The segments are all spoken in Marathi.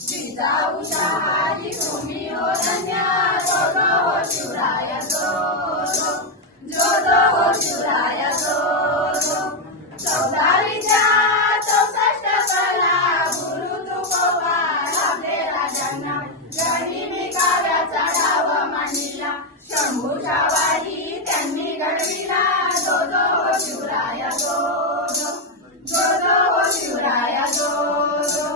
जिजाऊ शहाजी तुम्ही हो धन्य जो जो हो शिवराय जो जो जो हो शिवराय जो जो 1464 कला गुरु तुकोबा आपले राजांना गनिमी काव्याचा डाव मांडला शंभूच्या वारी त्यांनी घडविला जो जो हो शिवराय जो जो जो जो हो शिवराय जो जो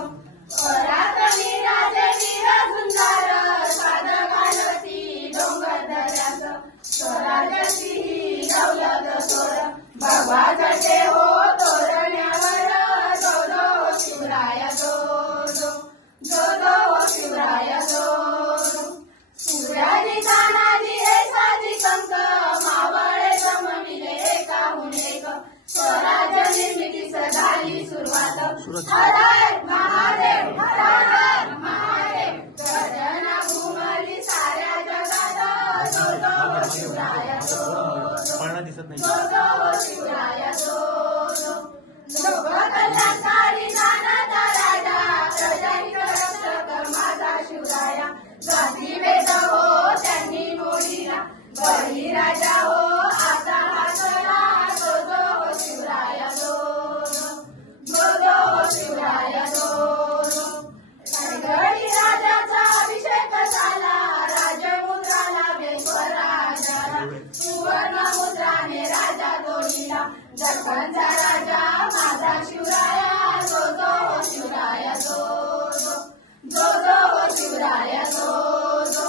पराक्रमी राजे वीर झुंजार साद घालती डोंगर दऱ्यात स्वराज्याची ही दौलत तोर भगवा झेंडे हो तोरण्यावर जो जो हो शिवराय जो जो जो जो हो शिवराय जो जो सूर्याजी तानाजी हे साजी कंक मावळे जमविले एकाहून एक स्वराज्य निर्मितीस झाली सुरुवात हर हर महादेव हर हर महादेव गर्जना घुमली साऱ्या जगात जो जो हो शिवराय जो जो जो जो हो शिवराय जो जो लोककल्याणकारी दानाचा राजा प्रजाहित रक्षक माझा शिवराया जातीभेद हो त्यांनी मोडीला बळीराजा हो आता हातला जो जो हो शिवराय जो जो जो हो शिवराय जो जो रायगडी राजाचा अभिषेक झाला राजमुद्रा लाभे स्वराजाला सुवर्ण मुद्राने राजा जोडीला दख्खनचा राजा माझा शिवराया जो जो हो शिवराय जो जो जो जो हो शिवराय जो जो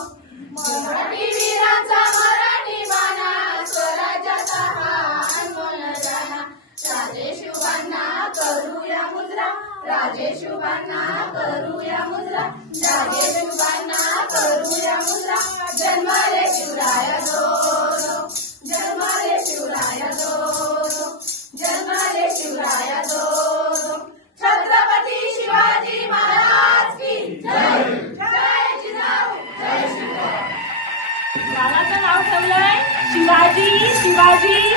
मराठी वीरांचा मराठी बाणा स्वराज्याचा हा अनमोल जाणा राजे शिवांना करूया मुद्रा राजे शिवांना करूया मुद्रा राजे शिवांना करूया मुद्रा जन्मले शिवराय जो जो जन्मले शिवराय जो जो जन्मले शिवराय जो जो छत्रपती शिवाजी महाराज की जय जय जिजाऊ जय शिवराय. गावाचं नाव ठेवलंय शिवाजी शिवाजी